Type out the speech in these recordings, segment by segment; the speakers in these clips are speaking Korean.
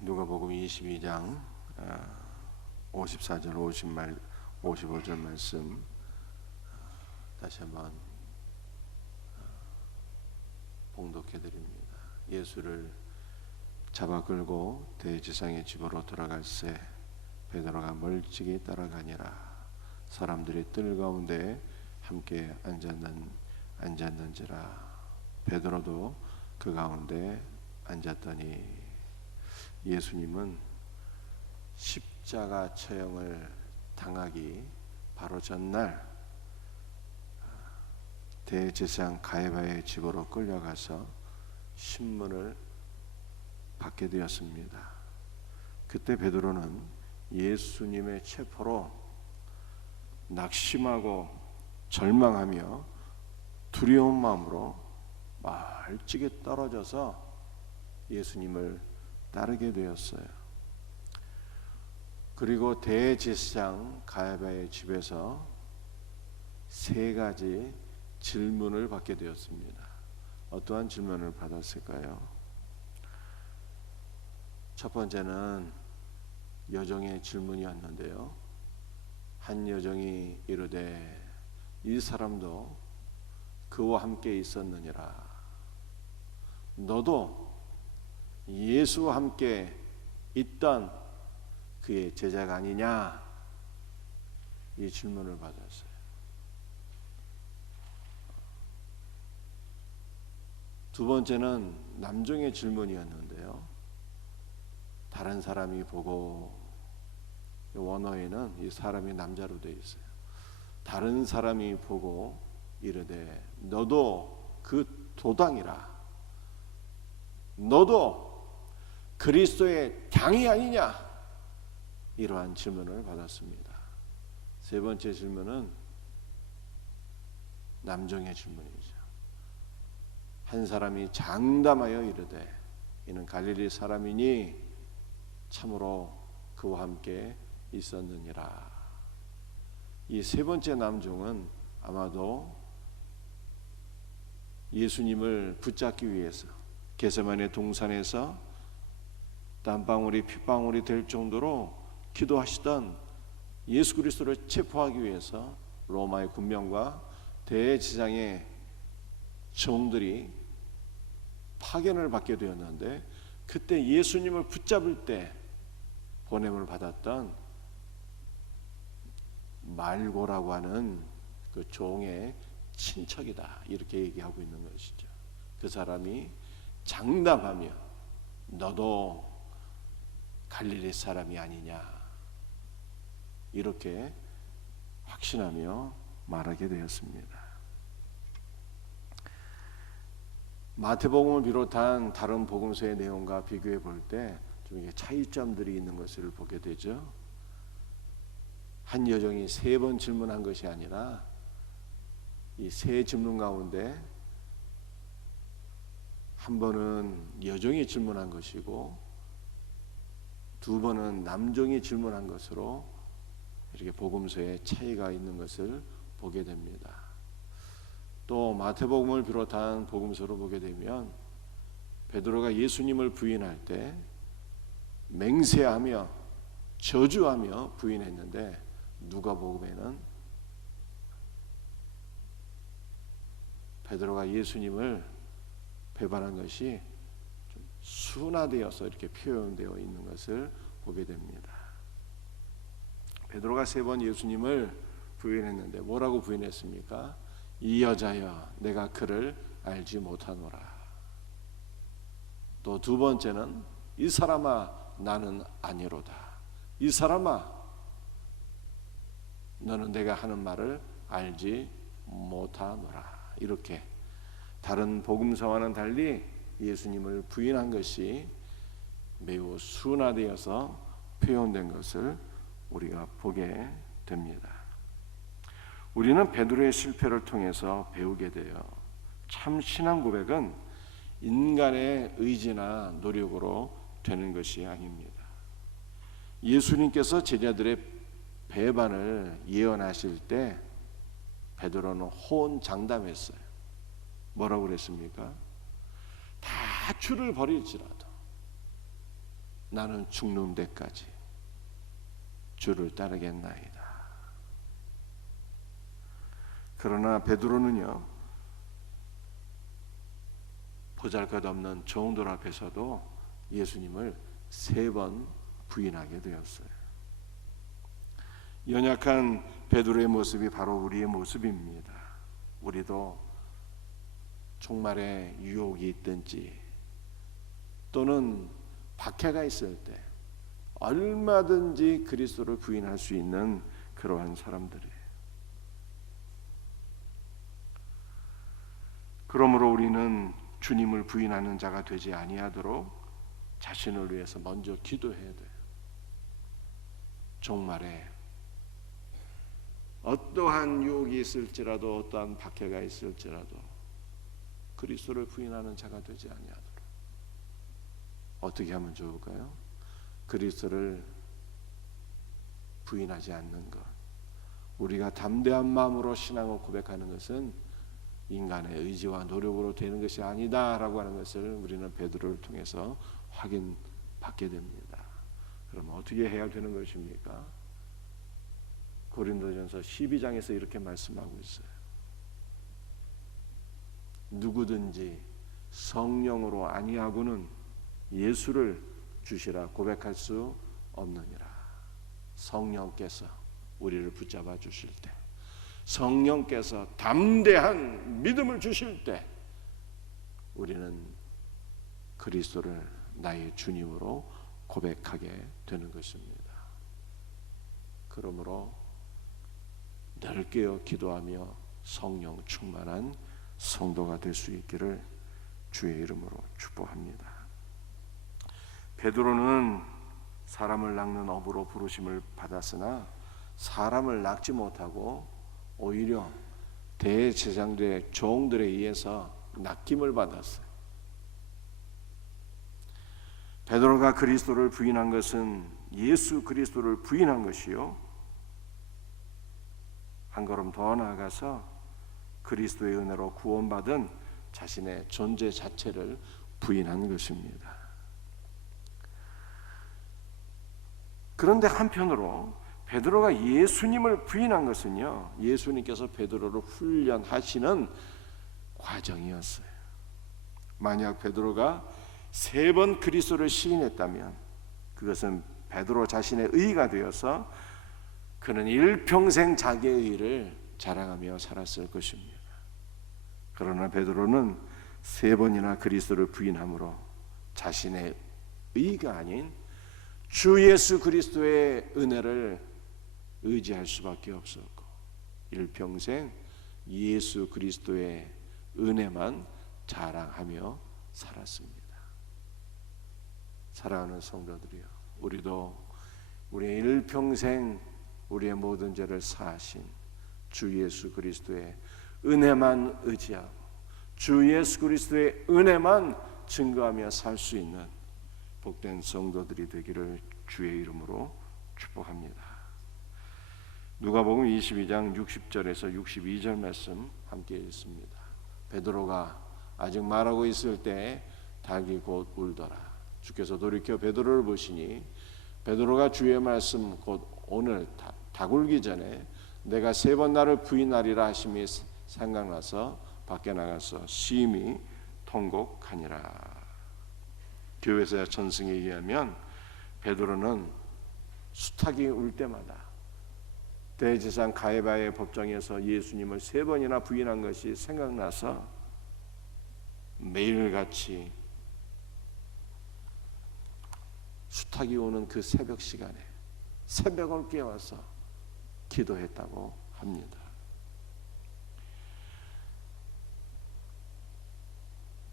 누가복음 22장 54절 55절 말씀 다시 한번 봉독해 드립니다. 예수를 잡아 끌고 대제사장의 집으로 들어갈새 베드로가 멀찍이 따라가니라. 사람들이 뜰 가운데 함께 앉았는지라. 베드로도 그 가운데 앉았더니 예수님은 십자가 처형을 당하기 바로 전날 대제사장 가야바의 집으로 끌려가서 신문을 받게 되었습니다. 그때 베드로는 예수님의 체포로 낙심하고 절망하며 두려운 마음으로 멀찍이 떨어져서 예수님을 따르게 되었어요. 그리고 대제사장 가야바의 집에서 세 가지 질문을 받게 되었습니다. 어떠한 질문을 받았을까요? 첫 번째는 여종의 질문이었는데요. 한 여종이 이르되 이 사람도 그와 함께 있었느니라. 너도 예수와 함께 있던 그의 제자가 아니냐? 이 질문을 받았어요. 두 번째는 남종의 질문이었는데요. 다른 사람이 보고, 원어에는 이 사람이 남자로 되어 있어요. 다른 사람이 보고 이르되 너도 그 도당이라. 너도 그리스도의 당이 아니냐? 이러한 질문을 받았습니다. 세 번째 질문은 남종의 질문이죠. 한 사람이 장담하여 이르되 이는 갈릴리 사람이니 참으로 그와 함께 있었느니라. 이 세 번째 남종은 아마도 예수님을 붙잡기 위해서 겟세마네 동산에서 땀방울이 핏방울이 될 정도로 기도하시던 예수 그리스도를 체포하기 위해서 로마의 군병과 대제사장의 정들이 파견을 받게 되었는데, 그때 예수님을 붙잡을 때 보냄을 받았던 말고라고 하는 그 종의 친척이다, 이렇게 얘기하고 있는 것이죠. 그 사람이 장담하며 너도 갈릴리 사람이 아니냐, 이렇게 확신하며 말하게 되었습니다. 마태복음을 비롯한 다른 복음서의 내용과 비교해 볼 때 좀 차이점들이 있는 것을 보게 되죠. 한 여종이 세 번 질문한 것이 아니라 이 세 질문 가운데 한 번은 여종이 질문한 것이고 두 번은 남종이 질문한 것으로 이렇게 복음서에 차이가 있는 것을 보게 됩니다. 또 마태복음을 비롯한 복음서로 보게 되면 베드로가 예수님을 부인할 때 맹세하며 저주하며 부인했는데, 누가복음에는 베드로가 예수님을 배반한 것이 좀 순화되어서 이렇게 표현되어 있는 것을 보게 됩니다. 베드로가 세 번 예수님을 부인했는데 뭐라고 부인했습니까? 이 여자여 내가 그를 알지 못하노라. 또 두 번째는 이 사람아 나는 아니로다. 이 사람아 너는 내가 하는 말을 알지 못하노라. 이렇게 다른 복음서와는 달리 예수님을 부인한 것이 매우 순화되어서 표현된 것을 우리가 보게 됩니다. 우리는 베드로의 실패를 통해서 배우게 돼요. 참 신앙 고백은 인간의 의지나 노력으로 되는 것이 아닙니다. 예수님께서 제자들의 배반을 예언하실 때 베드로는 호언장담했어요. 뭐라고 그랬습니까? 다 주를 버릴지라도 나는 죽는 데까지 주를 따르겠나이다. 그러나 베드로는요, 보잘것없는 종들 앞에서도 예수님을 3번 부인하게 되었어요. 연약한 베드로의 모습이 바로 우리의 모습입니다. 우리도 종말에 유혹이 있든지 또는 박해가 있을 때 얼마든지 그리스도를 부인할 수 있는 그러한 사람들이에요. 그러므로 우리는 주님을 부인하는 자가 되지 아니하도록 자신을 위해서 먼저 기도해야 돼요. 종말에 어떠한 유혹이 있을지라도 어떠한 박해가 있을지라도 그리스도를 부인하는 자가 되지 아니하도록 어떻게 하면 좋을까요? 그리스도를 부인하지 않는 것, 우리가 담대한 마음으로 신앙을 고백하는 것은 인간의 의지와 노력으로 되는 것이 아니다라고 하는 것을 우리는 베드로를 통해서 확인받게 됩니다. 그럼 어떻게 해야 되는 것입니까? 고린도전서 12장에서 이렇게 말씀하고 있어요. 누구든지 성령으로 아니하고는 예수를 주시라 고백할 수 없느니라. 성령께서 우리를 붙잡아 주실 때, 성령께서 담대한 믿음을 주실 때 우리는 그리스도를 나의 주님으로 고백하게 되는 것입니다. 그러므로 늘 깨어 기도하며 성령 충만한 성도가 될 수 있기를 주의 이름으로 축복합니다. 베드로는 사람을 낚는 어부로 부르심을 받았으나 사람을 낚지 못하고 오히려 대제사장들의 종들에 의해서 낚임을 받았어요. 베드로가 그리스도를 부인한 것은 예수 그리스도를 부인한 것이요, 한 걸음 더 나아가서 그리스도의 은혜로 구원받은 자신의 존재 자체를 부인한 것입니다. 그런데 한편으로 베드로가 예수님을 부인한 것은요, 예수님께서 베드로를 훈련하시는 과정이었어요. 만약 베드로가 3번 그리스도를 시인했다면 그것은 베드로 자신의 의가 되어서 그는 일평생 자기의 의를 자랑하며 살았을 것입니다. 그러나 베드로는 3번이나 그리스도를 부인함으로 자신의 의가 아닌 주 예수 그리스도의 은혜를 의지할 수밖에 없었고 일평생 예수 그리스도의 은혜만 자랑하며 살았습니다. 사랑하는 성도들이여, 우리도 우리의 일평생 우리의 모든 죄를 사하신 주 예수 그리스도의 은혜만 의지하고 주 예수 그리스도의 은혜만 증거하며 살 수 있는 복된 성도들이 되기를 주의 이름으로 축복합니다. 누가복음 22장 60절에서 62절 말씀 함께 읽습니다. 베드로가 아직 말하고 있을 때 닭이 곧 울더라. 주께서 돌이켜 베드로를 보시니 베드로가 주의 말씀 곧 오늘 닭 울기 전에 내가 3번 나를 부인하리라 하심이 생각나서 밖에 나가서 심히 통곡하니라. 교회에서 전승에 의하면 베드로는 수탉이 울 때마다 대제사장 가이바의 법정에서 예수님을 3번이나 부인한 것이 생각나서 매일같이 수탉이 오는 그 새벽 시간에 새벽을 깨워서 기도했다고 합니다.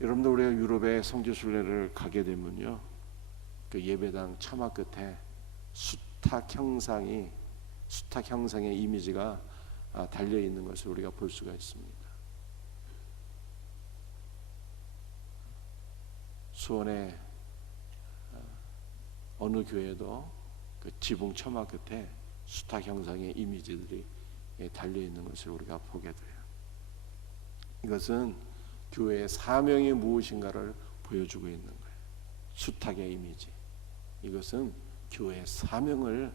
여러분들, 우리가 유럽의 성지순례를 가게 되면요, 그 예배당 처마 끝에 수탉 형상의 이미지가 달려 있는 것을 우리가 볼 수가 있습니다. 수원의 어느 교회도 그 지붕 처마 끝에 수탉 형상의 이미지들이 달려 있는 것을 우리가 보게 돼요. 이것은 교회의 사명이 무엇인가를 보여주고 있는 거예요. 수탉의 이미지, 이것은 교회의 사명을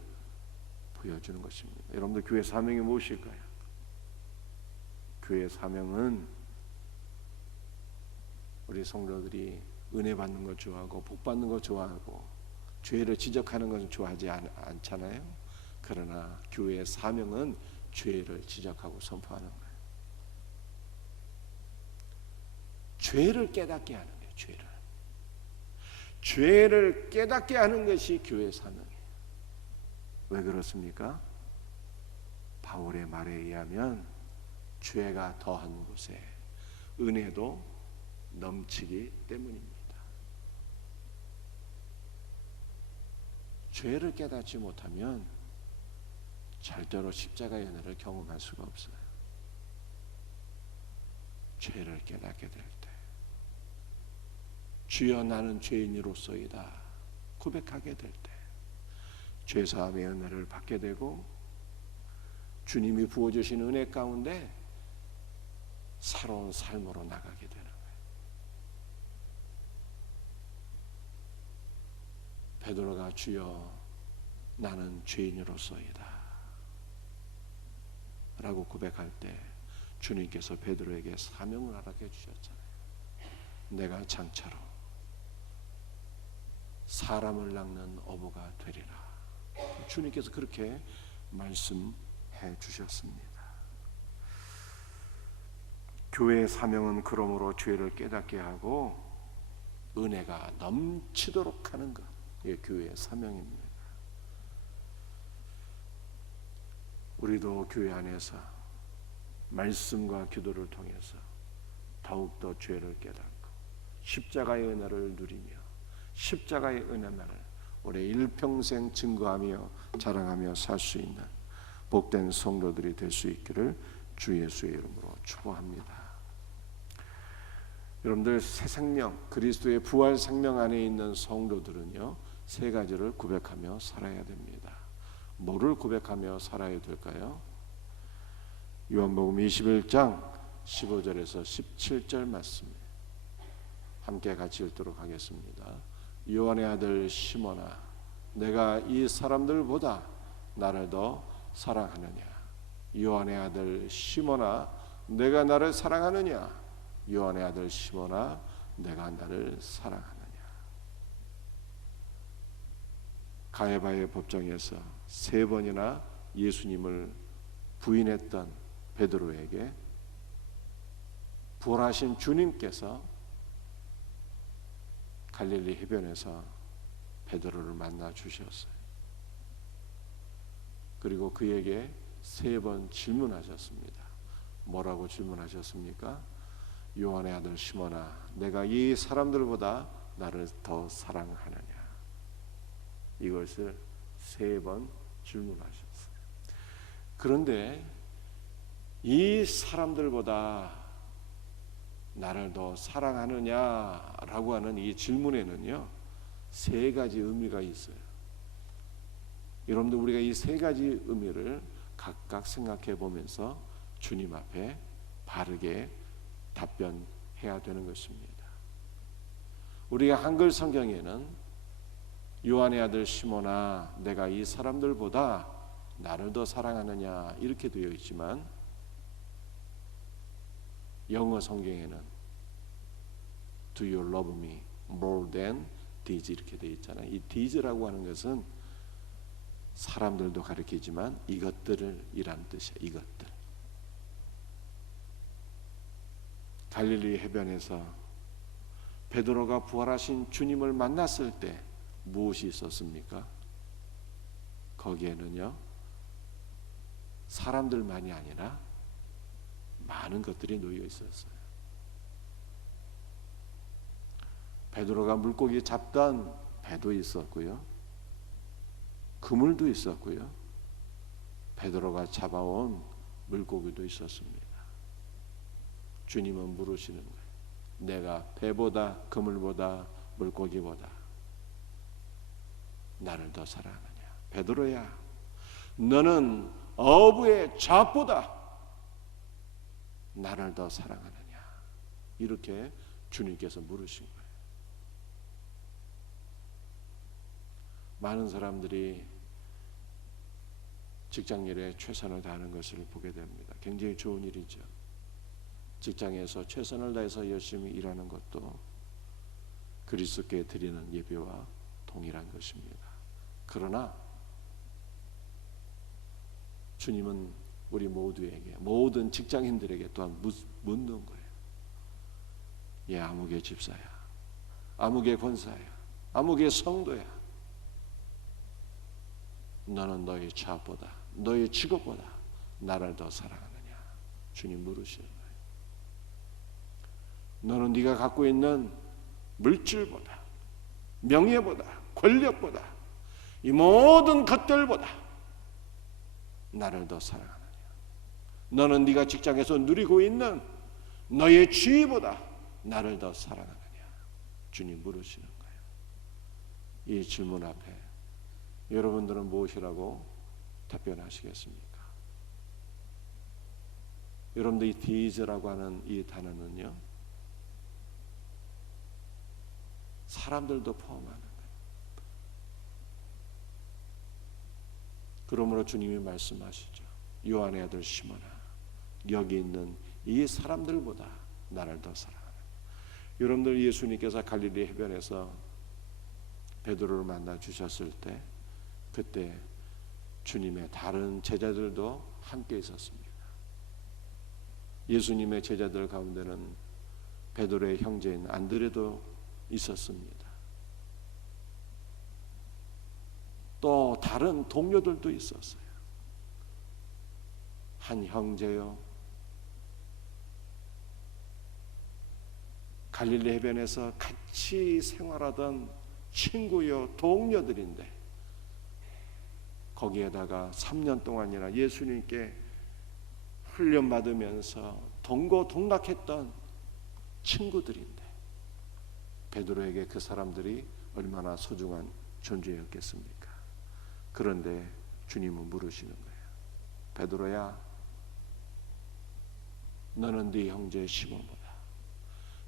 보여주는 것입니다. 여러분들 교회 사명이 무엇일까요? 교회 사명은 우리 성도들이 은혜 받는 것 좋아하고 복 받는 것 좋아하고 죄를 지적하는 것은 좋아하지 않잖아요. 그러나 교회의 사명은 죄를 지적하고 선포하는 거예요. 죄를 깨닫게 하는 거예요. 죄를 깨닫게 하는 것이 교회의 사명이에요. 왜 그렇습니까? 바울의 말에 의하면 죄가 더한 곳에 은혜도 넘치기 때문입니다. 죄를 깨닫지 못하면 절대로 십자가의 은혜를 경험할 수가 없어요. 죄를 깨닫게 될 때, 주여 나는 죄인이로소이다 고백하게 될 때 죄사함의 은혜를 받게 되고 주님이 부어주신 은혜 가운데 새로운 삶으로 나가게 되는 거예요. 베드로가 주여 나는 죄인으로소이다 라고 고백할 때 주님께서 베드로에게 사명을 허락해 주셨잖아요. 내가 장차로 사람을 낚는 어부가 되리라. 주님께서 그렇게 말씀해 주셨습니다. 교회의 사명은 그러므로 죄를 깨닫게 하고 은혜가 넘치도록 하는 것, 이게 교회의 사명입니다. 우리도 교회 안에서 말씀과 기도를 통해서 더욱더 죄를 깨닫고 십자가의 은혜를 누리며 십자가의 은혜만을 우리 일평생 증거하며 자랑하며 살 수 있는 복된 성도들이 될 수 있기를 주 예수의 이름으로 축복합니다. 여러분들 새 생명, 그리스도의 부활 생명 안에 있는 성도들은요, 세 가지를 고백하며 살아야 됩니다. 뭐를 고백하며 살아야 될까요? 요한복음 21장 15절에서 17절 말씀 함께 같이 읽도록 하겠습니다. 요한의 아들 시몬아, 내가 이 사람들보다 나를 더 사랑하느냐? 요한의 아들 시몬아, 내가 나를 사랑하느냐? 요한의 아들 시몬아, 내가 나를 사랑하느냐? 가야바의 법정에서 세 번이나 예수님을 부인했던 베드로에게 부활하신 주님께서 갈릴리 해변에서 베드로를 만나 주셨어요. 그리고 그에게 세 번 질문하셨습니다. 뭐라고 질문하셨습니까? 요한의 아들 시몬아, 내가 이 사람들보다 나를 더 사랑하느냐? 이것을 세 번 질문하셨어요. 그런데 이 사람들보다 나를 더 사랑하느냐라고 하는 이 질문에는요, 세 가지 의미가 있어요. 여러분들, 우리가 이 세 가지 의미를 각각 생각해 보면서 주님 앞에 바르게 답변해야 되는 것입니다. 우리가 한글 성경에는 요한의 아들 시몬아, 내가 이 사람들보다 나를 더 사랑하느냐 이렇게 되어 있지만, 영어 성경에는 Do you love me more than these 이렇게 되어 있잖아요. 이 these라고 하는 것은 사람들도 가리키지만 이것들을 이란 뜻이야. 이것들. 갈릴리 해변에서 베드로가 부활하신 주님을 만났을 때 무엇이 있었습니까? 거기에는요, 사람들만이 아니라 많은 것들이 놓여 있었어요. 베드로가 물고기 잡던 배도 있었고요, 그물도 있었고요, 베드로가 잡아온 물고기도 있었습니다. 주님은 물으시는 거예요. 내가 배보다 그물보다 물고기보다 나를 더 사랑하느냐? 베드로야, 너는 어부의 잡보다 나를 더 사랑하느냐? 이렇게 주님께서 물으신 거예요. 많은 사람들이 직장 일에 최선을 다하는 것을 보게 됩니다. 굉장히 좋은 일이죠. 직장에서 최선을 다해서 열심히 일하는 것도 그리스도께 드리는 예배와 동일한 것입니다. 그러나 주님은 우리 모두에게, 모든 직장인들에게 또한 묻는 거예요. 아무개 집사야, 아무개 권사야, 아무개 성도야, 너는 너의 자업보다, 너의 직업보다 나를 더 사랑하느냐? 주님 물으시는 거예요. 너는 네가 갖고 있는 물질보다, 명예보다, 권력보다, 이 모든 것들보다 나를 더 사랑하느냐? 너는 네가 직장에서 누리고 있는 너의 지위보다 나를 더 사랑하느냐? 주님 물으시는 거예요. 이 질문 앞에 여러분들은 무엇이라고 답변하시겠습니까? 여러분들 이 디즈라고 하는 이 단어는요, 사람들도 포함하는 거예요. 그러므로 주님이 말씀하시죠. 요한의 아들 시몬아, 여기 있는 이 사람들보다 나를 더 사랑하느냐? 여러분들 예수님께서 갈릴리 해변에서 베드로를 만나 주셨을 때 그때 주님의 다른 제자들도 함께 있었습니다. 예수님의 제자들 가운데는 베드로의 형제인 안드레도 있었습니다. 또 다른 동료들도 있었어요. 한 형제요, 갈릴리 해변에서 같이 생활하던 친구요, 동료들인데 거기에다가 3년 동안이나 예수님께 훈련받으면서 동고동락했던 친구들인데 베드로에게 그 사람들이 얼마나 소중한 존재였겠습니까? 그런데 주님은 물으시는 거예요. 베드로야, 너는 네 형제 시몬보다,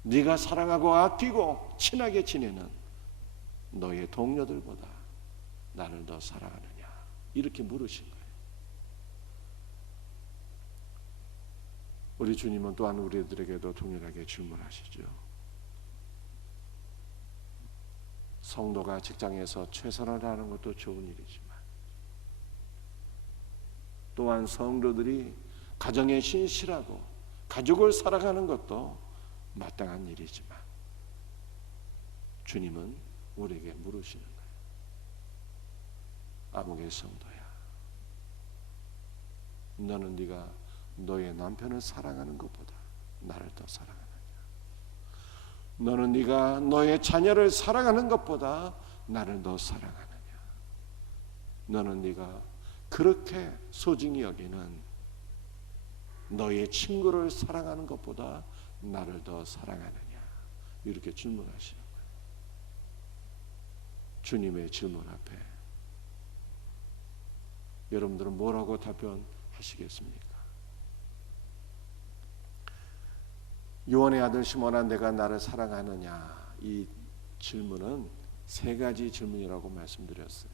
네가 사랑하고 아끼고 친하게 지내는 너의 동료들보다 나를 더 사랑하느냐? 이렇게 물으신 거예요. 우리 주님은 또한 우리들에게도 동일하게 질문하시죠. 성도가 직장에서 최선을 다하는 것도 좋은 일이지만 또한 성도들이 가정에 신실하고 가족을 사랑하는 것도 마땅한 일이지만 주님은 우리에게 물으시는 거예요. 아무개 성도야, 너는 네가 너의 남편을 사랑하는 것보다 나를 더 사랑하느냐? 너는 네가 너의 자녀를 사랑하는 것보다 나를 더 사랑하느냐? 너는 네가 그렇게 소중히 여기는 너의 친구를 사랑하는 것보다 나를 더 사랑하느냐? 이렇게 질문하시는 거예요. 주님의 질문 앞에 여러분들은 뭐라고 답변하시겠습니까? 요한의 아들 시몬아, 내가 나를 사랑하느냐? 이 질문은 세 가지 질문이라고 말씀드렸어요.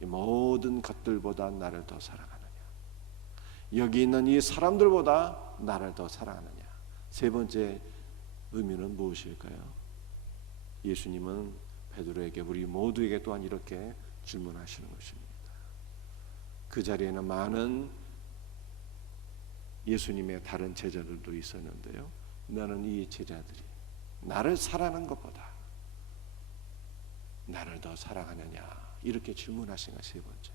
이 모든 것들보다 나를 더 사랑하느냐? 여기 있는 이 사람들보다 나를 더 사랑하느냐? 세 번째 의미는 무엇일까요? 예수님은 베드로에게, 우리 모두에게 또한 이렇게 질문하시는 것입니다. 그 자리에는 많은 예수님의 다른 제자들도 있었는데요, 나는 이 제자들이 나를 사랑하는 것보다 나를 더 사랑하느냐? 이렇게 질문하신 것 세 번째.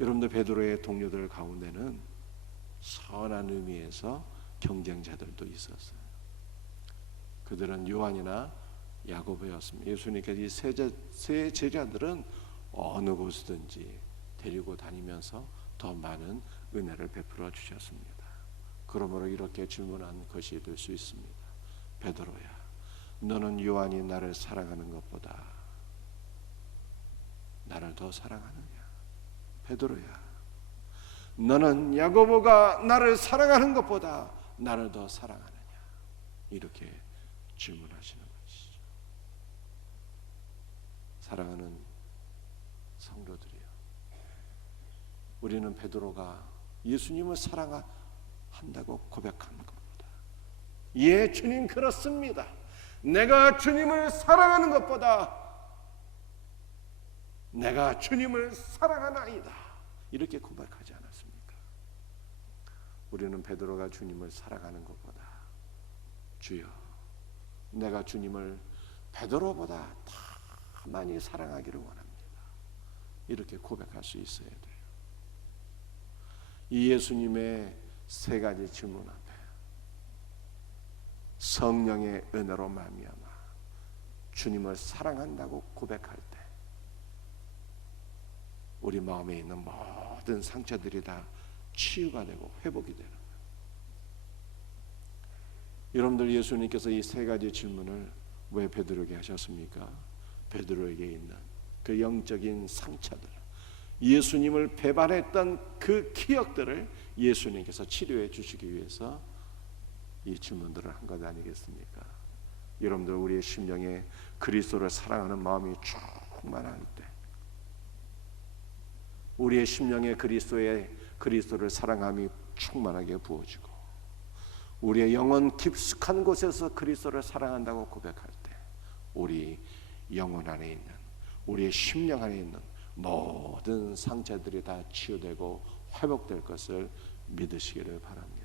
여러분들 베드로의 동료들 가운데는 선한 의미에서 경쟁자들도 있었어요. 그들은 요한이나 야고보였습니다. 예수님께서 이 세 제자들은 어느 곳이든지 데리고 다니면서 더 많은 은혜를 베풀어 주셨습니다. 그러므로 이렇게 질문한 것이 될 수 있습니다. 베드로야, 너는 요한이 나를 사랑하는 것보다 나를 더 사랑하느냐? 베드로야, 너는 야고보가 나를 사랑하는 것보다 나를 더 사랑하느냐? 이렇게 질문하시는 것이죠. 사랑하는 성도들이요, 우리는 베드로가 예수님을 사랑한다고 고백한 것보다, 예, 주님 그렇습니다, 내가 주님을 사랑하는 것보다 내가 주님을 사랑하나이다, 이렇게 고백하지 않았습니까? 우리는 베드로가 주님을 사랑하는 것보다, 주여, 내가 주님을 베드로보다 더 많이 사랑하기를 원합니다, 이렇게 고백할 수 있어야 돼요. 이 예수님의 세 가지 질문 앞에 성령의 은혜로 말미암아 주님을 사랑한다고 고백할 때 우리 마음에 있는 모든 상처들이 다 치유가 되고 회복이 되는 거예요. 여러분들, 예수님께서 이 세 가지 질문을 왜 베드로에게 하셨습니까? 베드로에게 있는 그 영적인 상처들, 예수님을 배반했던 그 기억들을 예수님께서 치료해 주시기 위해서 이 질문들을 한 것 아니겠습니까? 여러분들, 우리의 심령에 그리스도를 사랑하는 마음이 충만할 때, 우리의 심령에 그리스도를 사랑함이 충만하게 부어지고, 우리의 영혼 깊숙한 곳에서 그리스도를 사랑한다고 고백할 때 우리 영혼 안에 있는, 우리의 심령 안에 있는 모든 상처들이 다 치유되고 회복될 것을 믿으시기를 바랍니다.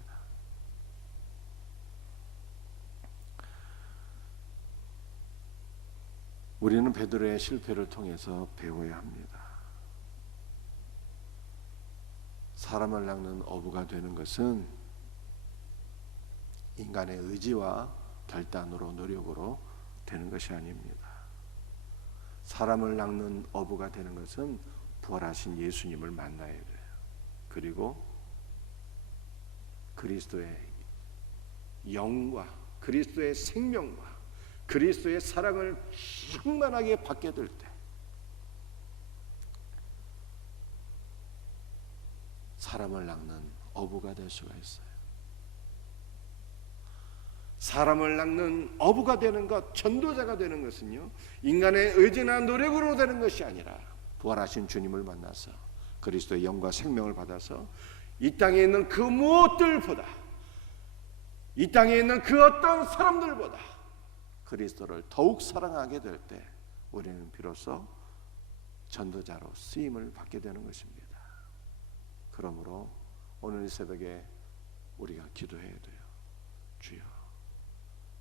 우리는 베드로의 실패를 통해서 배워야 합니다. 사람을 낚는 어부가 되는 것은 인간의 의지와 결단으로, 노력으로 되는 것이 아닙니다. 사람을 낚는 어부가 되는 것은 부활하신 예수님을 만나야 돼요. 그리고 그리스도의 영과 그리스도의 생명과 그리스도의 사랑을 충만하게 받게 될 때 사람을 낚는 어부가 될 수가 있어요. 사람을 낚는 어부가 되는 것, 전도자가 되는 것은요, 인간의 의지나 노력으로 되는 것이 아니라 부활하신 주님을 만나서 그리스도의 영과 생명을 받아서 이 땅에 있는 그 무엇들보다, 이 땅에 있는 그 어떤 사람들보다 그리스도를 더욱 사랑하게 될 때 우리는 비로소 전도자로 쓰임을 받게 되는 것입니다. 그러므로 오늘 이 새벽에 우리가 기도해야 돼요. 주여,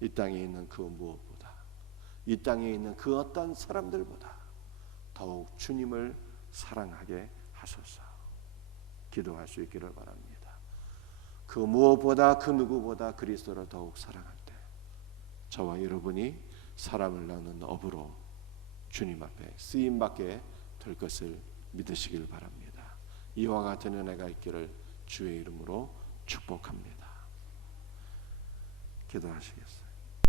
이 땅에 있는 그 무엇보다, 이 땅에 있는 그 어떤 사람들보다 더욱 주님을 사랑하게 하소서. 기도할 수 있기를 바랍니다. 그 무엇보다, 그 누구보다 그리스도를 더욱 사랑할 때 저와 여러분이 사람을 낚는 어부로 주님 앞에 쓰임받게 될 것을 믿으시길 바랍니다. 이와 같은 은혜가 있기를 주의 이름으로 축복합니다. 기도하시겠습니다.